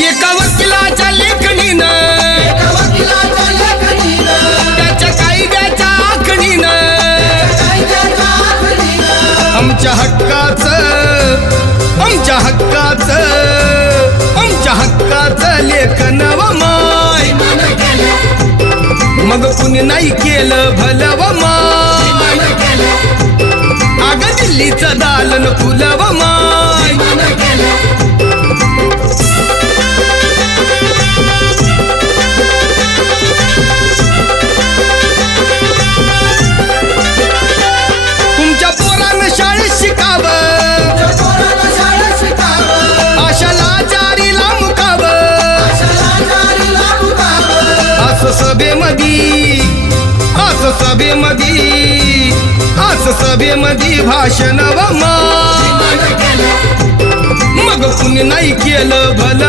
एका वकिलाच्या लेखणीनं त्याच्या कायद्याच्या आखणीनं आमच्या हक्काचं लेखन व माय मग कुणी नाही केलं भलं व माय अग दिल्लीचं दालन फुलं व माय तुमच्या पोरानं शाळेत शिकावं आशाला जारीला मुकावं असं सभेमधी भाषण व माय मग कुणी नाही केलं भलं